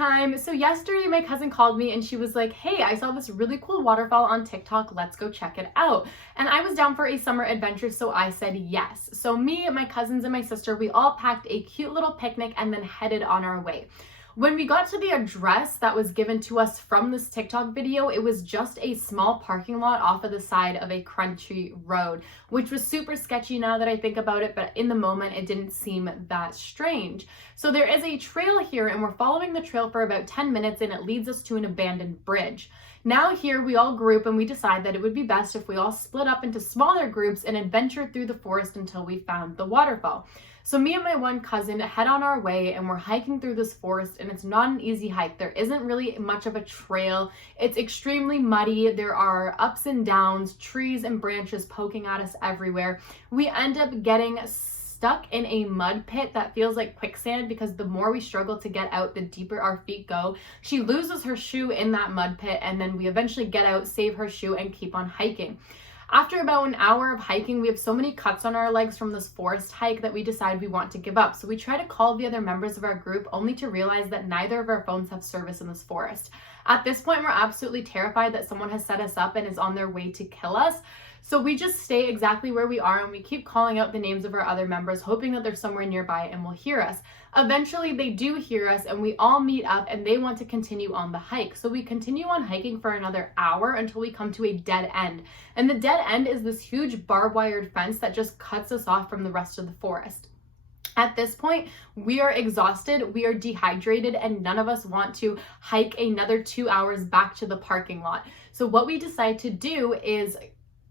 time. So yesterday my cousin called me and she was like, hey, I saw this really cool waterfall on TikTok. Let's go check it out. And I was down for a summer adventure, so I said yes. So me, my cousins, and my sister, we all packed a cute little picnic and then headed on our way. When we got to the address that was given to us from this TikTok video, it was just a small parking lot off of the side of a country road, which was super sketchy now that I think about it, but in the moment it didn't seem that strange. So there is a trail here and we're following the trail for about 10 minutes and it leads us to an abandoned bridge. Now here we all group and we decide that it would be best if we all split up into smaller groups and adventured through the forest until we found the waterfall. So me and my one cousin head on our way and we're hiking through this forest, and it's not an easy hike. There isn't really much of a trail. It's extremely muddy. There are ups and downs, trees and branches poking at us everywhere. We end up getting stuck in a mud pit that feels like quicksand because the more we struggle to get out, the deeper our feet go. She loses her shoe in that mud pit and then we eventually get out, save her shoe, and keep on hiking. After about an hour of hiking, we have so many cuts on our legs from this forest hike that we decide we want to give up. So we try to call the other members of our group only to realize that neither of our phones have service in this forest. At this point, we're absolutely terrified that someone has set us up and is on their way to kill us. So we just stay exactly where we are and we keep calling out the names of our other members, hoping that they're somewhere nearby and will hear us. Eventually they do hear us and we all meet up and they want to continue on the hike. So we continue on hiking for another hour until we come to a dead end. And the dead end is this huge barbed wired fence that just cuts us off from the rest of the forest. At this point, we are exhausted, we are dehydrated, and none of us want to hike another 2 hours back to the parking lot. So what we decide to do is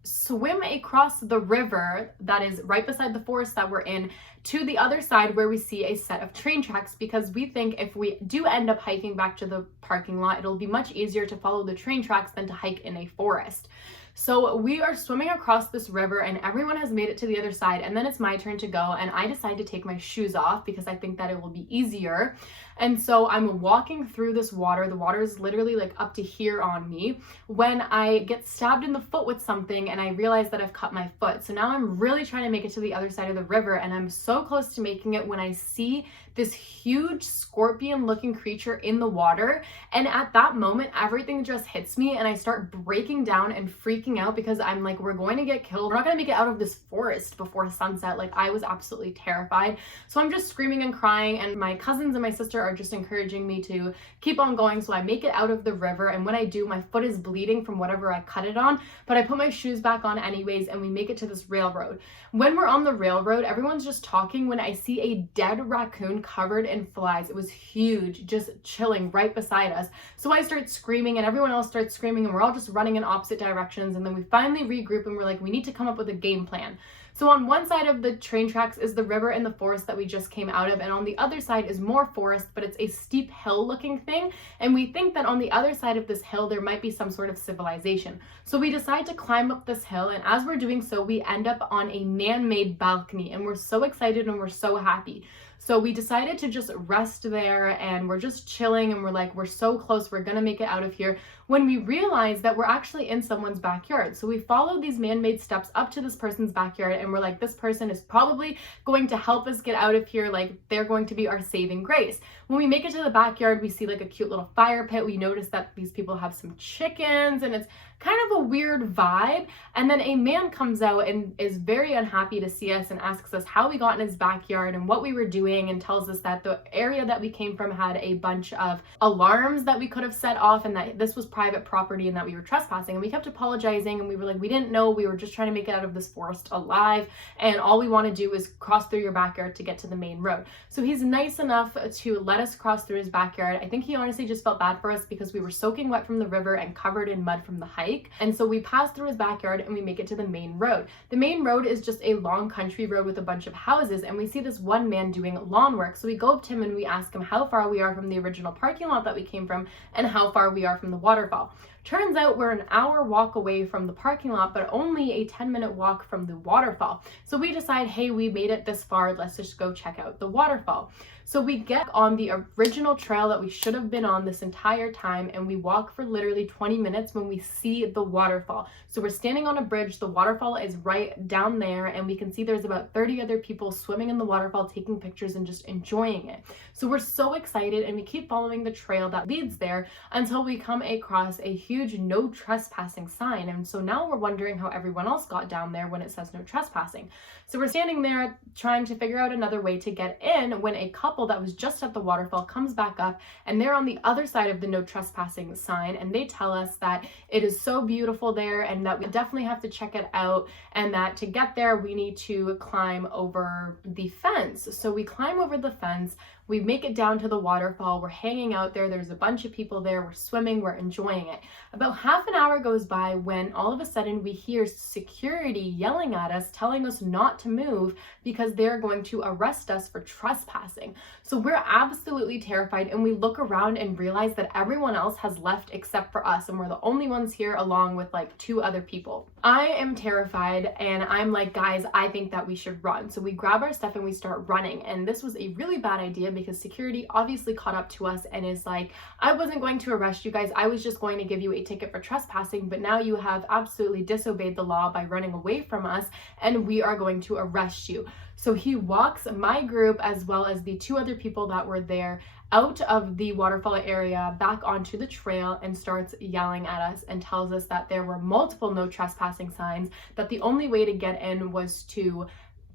swim across the river that is right beside the forest that we're in to the other side where we see a set of train tracks, because we think if we do end up hiking back to the parking lot, it'll be much easier to follow the train tracks than to hike in a forest. So we are swimming across this river and everyone has made it to the other side, and then it's my turn to go and I decide to take my shoes off because I think that it will be easier. And so I'm walking through this water. The water is literally like up to here on me when I get stabbed in the foot with something and I realize that I've cut my foot. So now I'm really trying to make it to the other side of the river and I'm so close to making it when I see this huge scorpion looking creature in the water. And at that moment, everything just hits me and I start breaking down and freaking out because I'm like, we're going to get killed. We're not going to make it out of this forest before sunset. Like, I was absolutely terrified. So I'm just screaming and crying, and my cousins and my sister are just encouraging me to keep on going. So I make it out of the river, and when I do, my foot is bleeding from whatever I cut it on, but I put my shoes back on anyways, and we make it to this railroad. When we're on the railroad, everyone's just talking when I see a dead raccoon covered in flies. It was huge, just chilling right beside us. So I start screaming and everyone else starts screaming and we're all just running in opposite directions, and then we finally regroup and we're like, we need to come up with a game plan. So on one side of the train tracks is the river and the forest that we just came out of, and on the other side is more forest, but it's a steep hill looking thing, and we think that on the other side of this hill there might be some sort of civilization. So we decide to climb up this hill, and as we're doing so, we end up on a man-made balcony, and we're so excited and we're so happy. So we decided to just rest there and we're just chilling and we're like, we're so close, we're gonna make it out of here, when we realize that we're actually in someone's backyard. So we follow these man-made steps up to this person's backyard and we're like, this person is probably going to help us get out of here, like they're going to be our saving grace. When we make it to the backyard, we see like a cute little fire pit. We notice that these people have some chickens and it's kind of a weird vibe. And then a man comes out and is very unhappy to see us and asks us how we got in his backyard and what we were doing, and tells us that the area that we came from had a bunch of alarms that we could have set off and that this was private property and that we were trespassing. And we kept apologizing and we were like, we didn't know, we were just trying to make it out of this forest alive, and all we want to do is cross through your backyard to get to the main road. So he's nice enough to let us cross through his backyard. I think he honestly just felt bad for us because we were soaking wet from the river and covered in mud from the hike. And so we pass through his backyard and we make it to the main road. The main road is just a long country road with a bunch of houses, and we see this one man doing lawn work. So we go up to him and we ask him how far we are from the original parking lot that we came from and how far we are from the waterfall. Turns out we're an hour walk away from the parking lot, but only a 10-minute walk from the waterfall. So we decide, hey, we made it this far, let's just go check out the waterfall. So we get on the original trail that we should have been on this entire time, and we walk for literally 20 minutes when we see the waterfall. So we're standing on a bridge, the waterfall is right down there, and we can see there's about 30 other people swimming in the waterfall, taking pictures and just enjoying it. So we're so excited, and we keep following the trail that leads there until we come across a huge no trespassing sign. And so now we're wondering how everyone else got down there when it says no trespassing. So we're standing there trying to figure out another way to get in when a couple that was just at the waterfall comes back up, and they're on the other side of the no trespassing sign, and they tell us that it is so beautiful there and that we definitely have to check it out, and that to get there we need to climb over the fence. So we climb over the fence, we make it down to the waterfall, we're hanging out there, there's a bunch of people there, we're swimming, we're enjoying it. About half an hour goes by when all of a sudden we hear security yelling at us, telling us not to move because they're going to arrest us for trespassing. So we're absolutely terrified, and we look around and realize that everyone else has left except for us, and we're the only ones here along with like 2 other people. I am terrified, and I'm like, guys, I think that we should run. So we grab our stuff and we start running, and this was a really bad idea because security obviously caught up to us and is like, I wasn't going to arrest you guys, I was just going to give you a ticket for trespassing, but now you have absolutely disobeyed the law by running away from us, and we are going to arrest you. So he walks my group as well as the 2 other people that were there out of the waterfall area back onto the trail and starts yelling at us and tells us that there were multiple no trespassing signs, that the only way to get in was to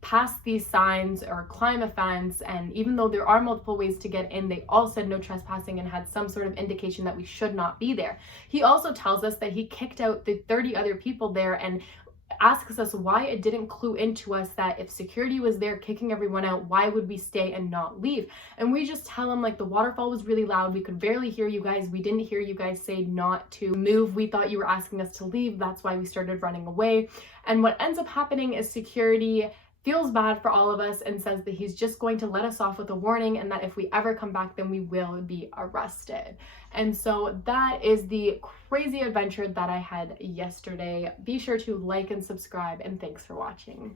pass these signs or climb a fence, and even though there are multiple ways to get in, they all said no trespassing and had some sort of indication that we should not be there. He also tells us that he kicked out the 30 other people there and asks us why it didn't clue into us that if security was there kicking everyone out, why would we stay and not leave? And we just tell him like, the waterfall was really loud, we could barely hear you guys, we didn't hear you guys say not to move, we thought you were asking us to leave, that's why we started running away. And what ends up happening is security feels bad for all of us and says that he's just going to let us off with a warning, and that if we ever come back then we will be arrested. And so that is the crazy adventure that I had yesterday. Be sure to like and subscribe, and thanks for watching.